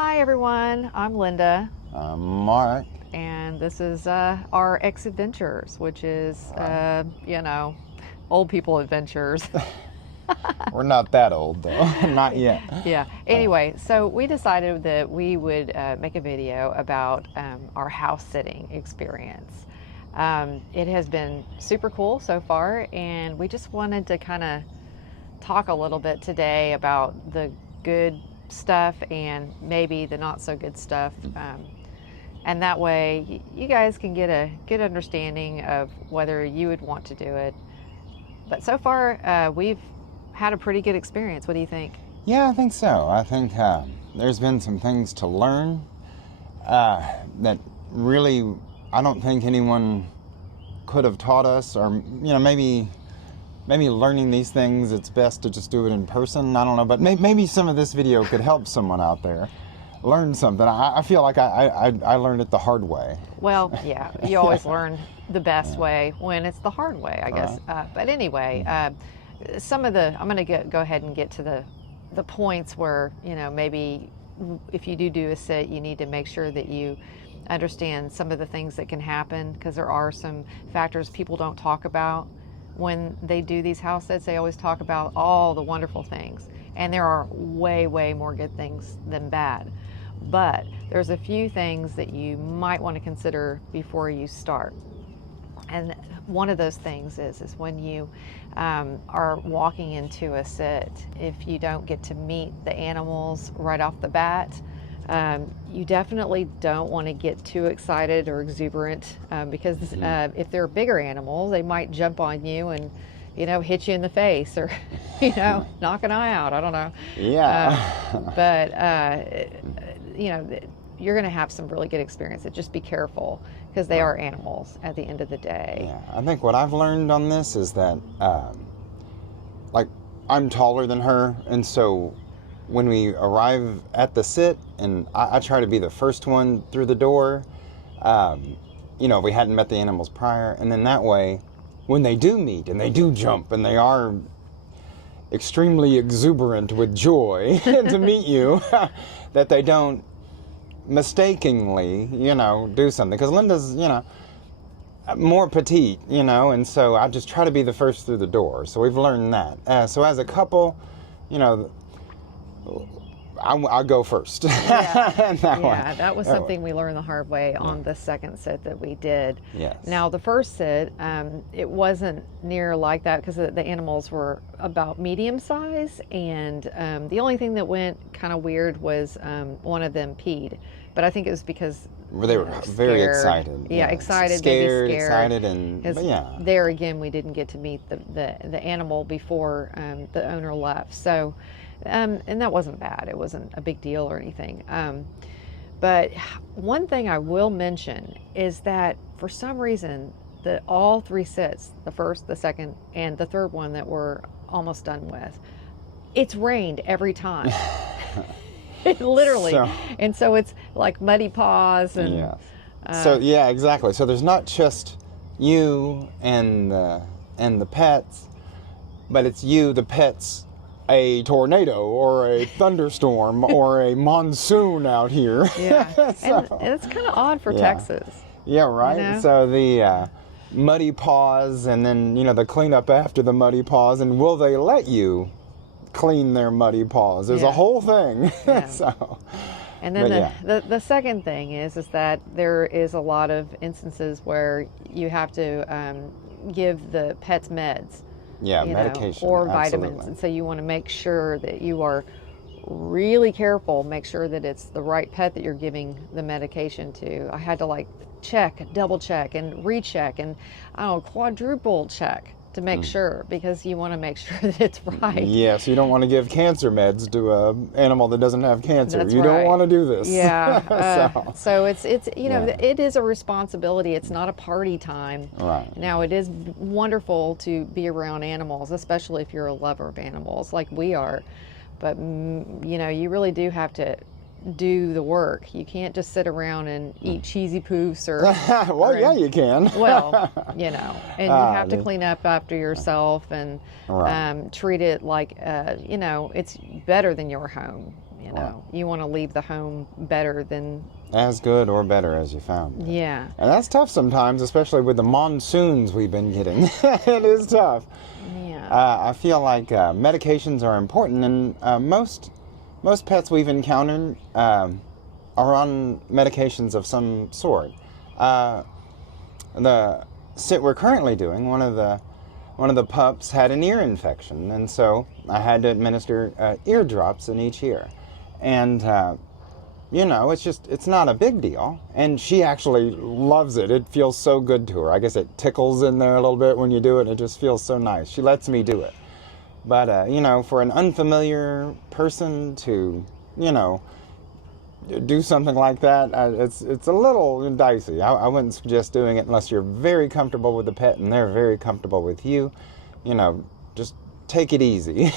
Hi everyone, I'm Linda. I'm Mark. And this is our X Adventures, which is, old people adventures. We're not that old though, not yet. Yeah. Anyway, so we decided that we would make a video about our house sitting experience. It has been super cool so far, and we just wanted to kind of talk a little bit today about the good stuff and maybe the not so good stuff. And that way you guys can get a good understanding of whether you would want to do it. But so far, we've had a pretty good experience. What do you think? Yeah, I think so. I think there's been some things to learn that really I don't think anyone could have taught us, or maybe learning these things, it's best to just do it in person. I don't know, but maybe some of this video could help someone out there learn something. I feel like I learned it the hard way. Well, yeah, you always learn the best way when it's the hard way, I guess. Right. But anyway, I'm going to go ahead and get to the points where, maybe if you do a sit, you need to make sure that you understand some of the things that can happen, because there are some factors people don't talk about when they do these house sits. They always talk about all the wonderful things, and there are way more good things than bad. But there's a few things that you might want to consider before you start. And one of those things is when you are walking into a sit, if you don't get to meet the animals right off the bat, you definitely don't want to get too excited or exuberant, because if they're bigger animals, they might jump on you and hit you in the face, or knock an eye out. I don't know. Yeah. You're going to have some really good experiences. Just be careful, because they are animals at the end of the day. Yeah, I think what I've learned on this is that, I'm taller than her, and so when we arrive at the sit, and I try to be the first one through the door, if we hadn't met the animals prior, and then that way, when they do meet and they do jump and they are extremely exuberant with joy to meet you, that they don't mistakenly, do something. Because Linda's, more petite, and so I just try to be the first through the door. So we've learned that. So as a couple, I'll go first. Yeah, that was something we learned the hard way on the second sit that we did. Yes. Now, the first sit, it wasn't near like that, because the animals were about medium size, and the only thing that went kind of weird was one of them peed. But I think it was because they were very excited. Yeah, excited, scared, maybe excited, and there again, we didn't get to meet the animal before the owner left. So. And that wasn't bad. It wasn't a big deal or anything. But one thing I will mention is that for some reason, all three sits, the first, the second, and the third one that we're almost done with, it's rained every time. Literally. And so it's like muddy paws. And, exactly. So there's not just you and the pets, but it's you, the pets, a tornado or a thunderstorm or a monsoon out here. Yeah, and it's kind of odd for Texas. Yeah, right. So the muddy paws, and then the cleanup after the muddy paws, and will they let you clean their muddy paws? There's a whole thing. Yeah. And then the second thing is that there is a lot of instances where you have to give the pets meds. Medication or vitamins. And so you want to make sure that you are really careful, make sure that it's the right pet that you're giving the medication to. I had to double check and recheck, and quadruple check to make sure, because you want to make sure that it's right. Yes, you don't want to give cancer meds to an animal that doesn't have cancer. That's you don't want to do this. Yeah. So it's it is a responsibility. It's not a party time. Right. Now, it is wonderful to be around animals, especially if you're a lover of animals like we are. But you really do have to do the work. You can't just sit around and eat cheesy poofs or... you can. Well, and you have to clean up after yourself and treat it like, it's better than your home. You know, you want to leave the home better than as good or better as you found it. Yeah. And that's tough sometimes, especially with the monsoons we've been getting. It is tough. Yeah. I feel like medications are important, and most pets we've encountered are on medications of some sort. The sit we're currently doing, one of the pups had an ear infection, and so I had to administer ear drops in each ear. And you know, it's not a big deal, and she actually loves it. It feels so good to her. I guess it tickles in there a little bit when you do it. It just feels so nice. She lets me do it. But you know, for an unfamiliar person to, you know, do something like that, it's a little dicey. I wouldn't suggest doing it unless you're very comfortable with the pet and they're very comfortable with you. You know, just take it easy.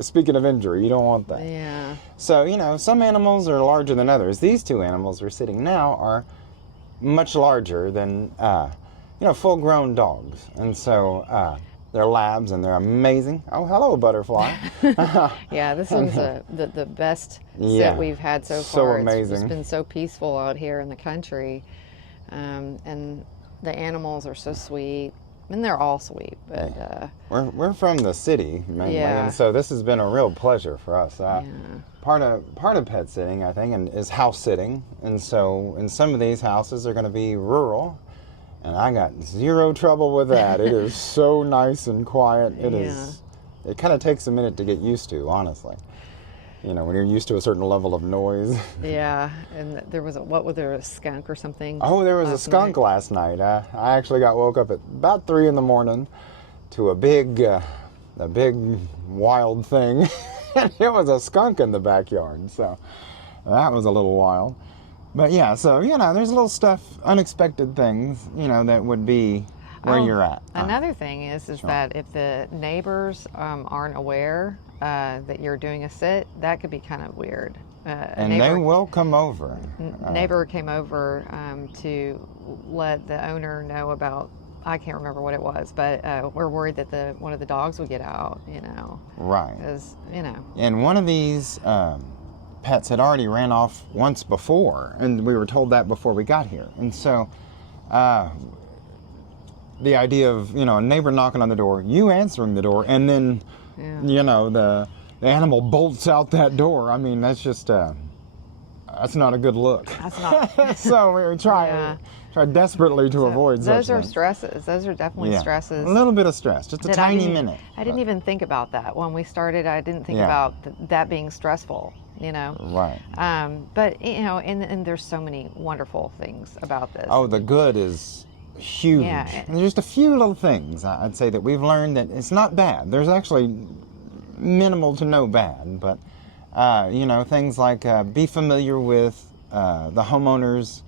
Speaking of injury, you don't want that. Yeah. So, you know, some animals are larger than others. These two animals we're sitting now are much larger than, full-grown dogs. And so they're labs, and they're amazing. Oh, hello, butterfly. Yeah, this is the best Yeah, sit we've had so so far. amazing. It's been so peaceful out here in the country. And the animals are so sweet. And they're all sweet, but we're from the city mainly, Yeah. and so this has been a real pleasure for us. yeah. Part of pet sitting, I think, is house sitting, and so in some of these houses are going to be rural, and I got zero trouble with that. It is so nice and quiet. It is. It kind of takes a minute to get used to, honestly. You know, when you're used to a certain level of noise. Yeah, and there was a skunk or something? Oh, there was a skunk last night. I actually got woke up at about 3 in the morning to a big wild thing. And it was a skunk in the backyard, so that was a little wild. But yeah, so, you know, there's little stuff, unexpected things, you know, that would be where you're at. Another thing is Sure. that if the neighbors aren't aware that you're doing a sit, that could be kind of weird. And they will come over. Neighbor came over to let the owner know about, I can't remember what it was, but we're worried that one of the dogs would get out, you know. Right. Because, you know. And one of these pets had already ran off once before, and we were told that before we got here. And so the idea of, you know, a neighbor knocking on the door, you answering the door, and then, you know, the animal bolts out that door. I mean, that's just, that's not a good look. That's not. So we try desperately to avoid such Those are things. stresses. Those are definitely stresses. A little bit of stress, just a tiny minute. I didn't even think about that when we started. I didn't think about that being stressful, you know. Right. But, you know, and there's so many wonderful things about this. Oh, the good is huge. Yeah. And there's just a few little things I'd say that we've learned that it's not bad. There's actually minimal to no bad, but you know, things like be familiar with the homeowner's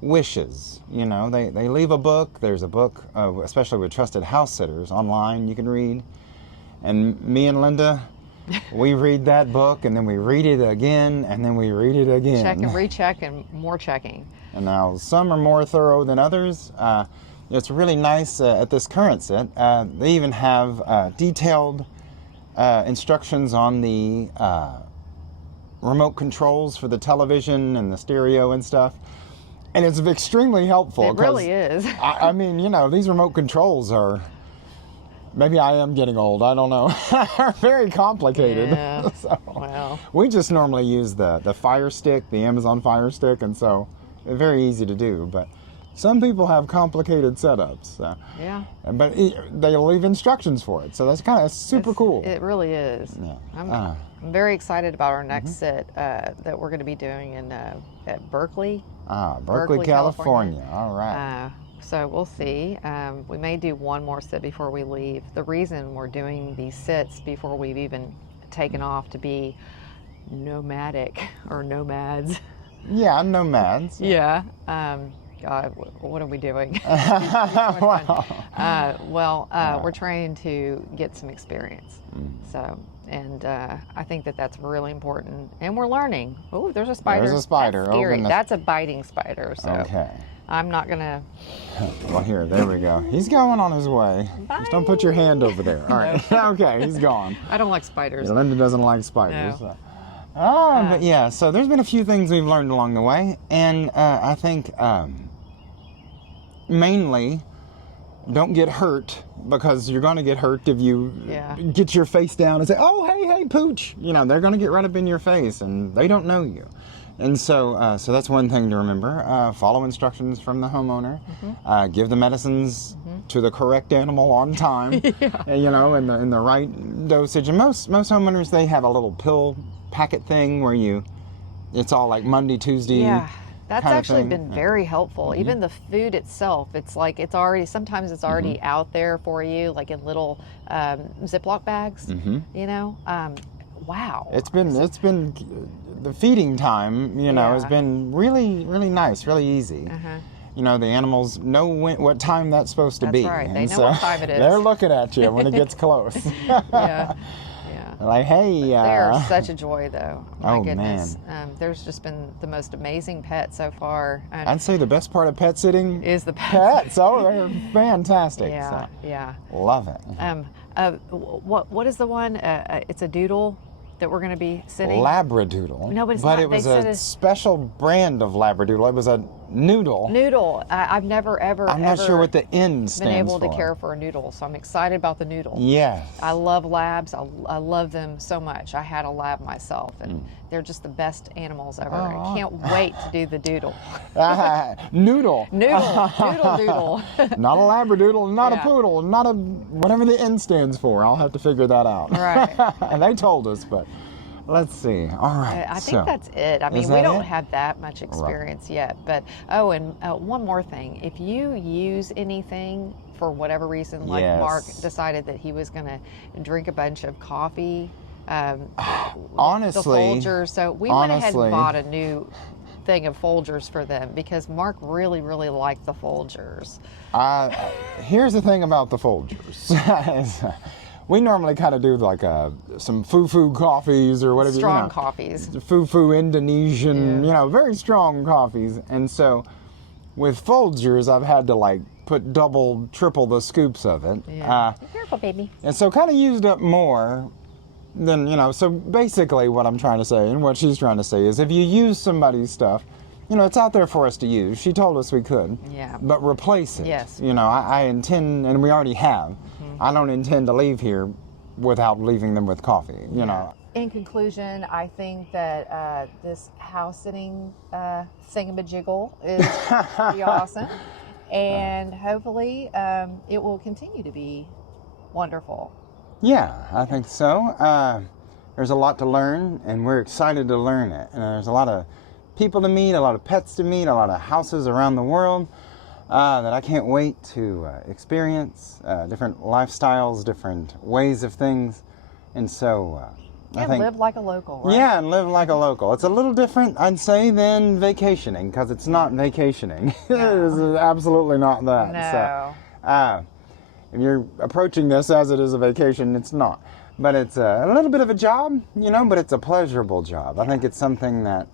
wishes. You know, they leave a book. There's a book, especially with trusted house sitters online you can read. And me and Linda, we read that book, and then we read it again, and then we read it again. Check and recheck and more checking. And now some are more thorough than others. It's really nice at this current sit. They even have detailed instructions on the remote controls for the television and the stereo and stuff. And it's extremely helpful. It really is. I mean, you know, these remote controls are, maybe I am getting old, I don't know, are very complicated. Yeah. So Wow. we just normally use the Fire Stick, the Amazon Fire Stick, and so it's very easy to do. But some people have complicated setups. Yeah. But they leave instructions for it, so that's kind of super cool. It really is. Yeah. I'm very excited about our next sit that we're going to be doing at Berkeley. Berkeley, California. All right. So we'll see. We may do one more sit before we leave. The reason we're doing these sits before we've even taken off to be nomadic or nomads. Yeah, nomads. Yeah. God, what are we doing? We're trying to get some experience. So, and I think that's really important. And we're learning. Oh, there's a spider. There's a spider. That's scary. Oh, that's a biting spider. So okay. I'm not gonna. Well, there we go. He's going on his way. Bye. Just don't put your hand over there. All right. Okay, he's gone. I don't like spiders. Linda doesn't like spiders. No. But yeah, so there's been a few things we've learned along the way, and I think mainly don't get hurt, because you're going to get hurt if you get your face down and say, oh, hey, pooch. You know, they're going to get right up in your face, and they don't know you. And so so that's one thing to remember. Follow instructions from the homeowner. Give the medicines to the correct animal on time, you know, in the right dosage. And most homeowners, they have a little pill packet thing where it's all like Monday, Tuesday. Yeah. That's actually been very helpful. Even the food itself, it's like sometimes it's already out there for you, like in little Ziploc bags, you know. Wow. It's been the feeding time, you know, has been really, really nice, really easy. You know, the animals know what time that's supposed to be. That's right. They know what time it is. They're looking at you when it gets close. Yeah. Like, hey. They're such a joy, though. My goodness. Man. There's just been the most amazing pet so far. I'd say the best part of pet sitting is the pets. Oh, they're fantastic. Yeah, so, love it. What is the one? It's a doodle that we're going to be sitting? Labradoodle. No, but it's not. It was a special brand of Labradoodle. It was a noodle. Noodle. I've never, ever, I'm not sure what the N stands for. Been able to care for a noodle, so I'm excited about the noodle. Yes. I love labs. I love them so much. I had a lab myself, and they're just the best animals ever. I can't wait to do the doodle. Noodle. Noodle. Not a Labradoodle, not a poodle, not a whatever the N stands for. I'll have to figure that out. Right. And they told us, but let's see. All right. I think that's it. I mean, we don't have that much experience yet. But, and one more thing. If you use anything for whatever reason, like Mark decided that he was going to drink a bunch of coffee, honestly, the Folgers. So we went ahead and bought a new thing of Folgers for them because Mark really, really liked the Folgers. Here's the thing about the Folgers. We normally kind of do like some foo-foo coffees or whatever. Strong coffees. Foo-foo Indonesian, you know, very strong coffees. And so with Folgers, I've had to like put double, triple the scoops of it. Yeah. Be careful, baby. And so kind of used up more than, you know, so basically what I'm trying to say and what she's trying to say is if you use somebody's stuff, you know, it's out there for us to use. She told us we could. Yeah. But replace it. Yes. You know, I intend, and we already have, I don't intend to leave here without leaving them with coffee, you know. In conclusion, I think that this house sitting thingamajiggle is pretty awesome. And hopefully it will continue to be wonderful. Yeah, I think so. There's a lot to learn, and we're excited to learn it. And there's a lot of people to meet, a lot of pets to meet, a lot of houses around the world that I can't wait to experience, different lifestyles, different ways of things. And so I think, live like a local, right? Yeah, and live like a local. It's a little different, I'd say, than vacationing, because it's not vacationing. No. It is absolutely not that. No. So, if you're approaching this as it is a vacation, it's not. But it's a little bit of a job, you know, but it's a pleasurable job. I think it's something that...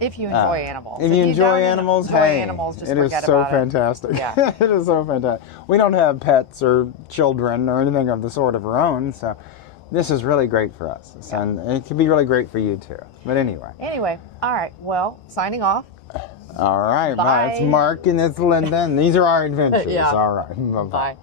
If you enjoy animals. If you enjoy animals, just it is forget so about fantastic. it. Yeah. It is so fantastic. We don't have pets or children or anything of the sort of our own, so this is really great for us. Yeah. And it can be really great for you too. But anyway. All right. Well, signing off. All right. Bye. It's Mark and it's Linda, and these are our adventures. Yeah. All right. Bye-bye. Bye.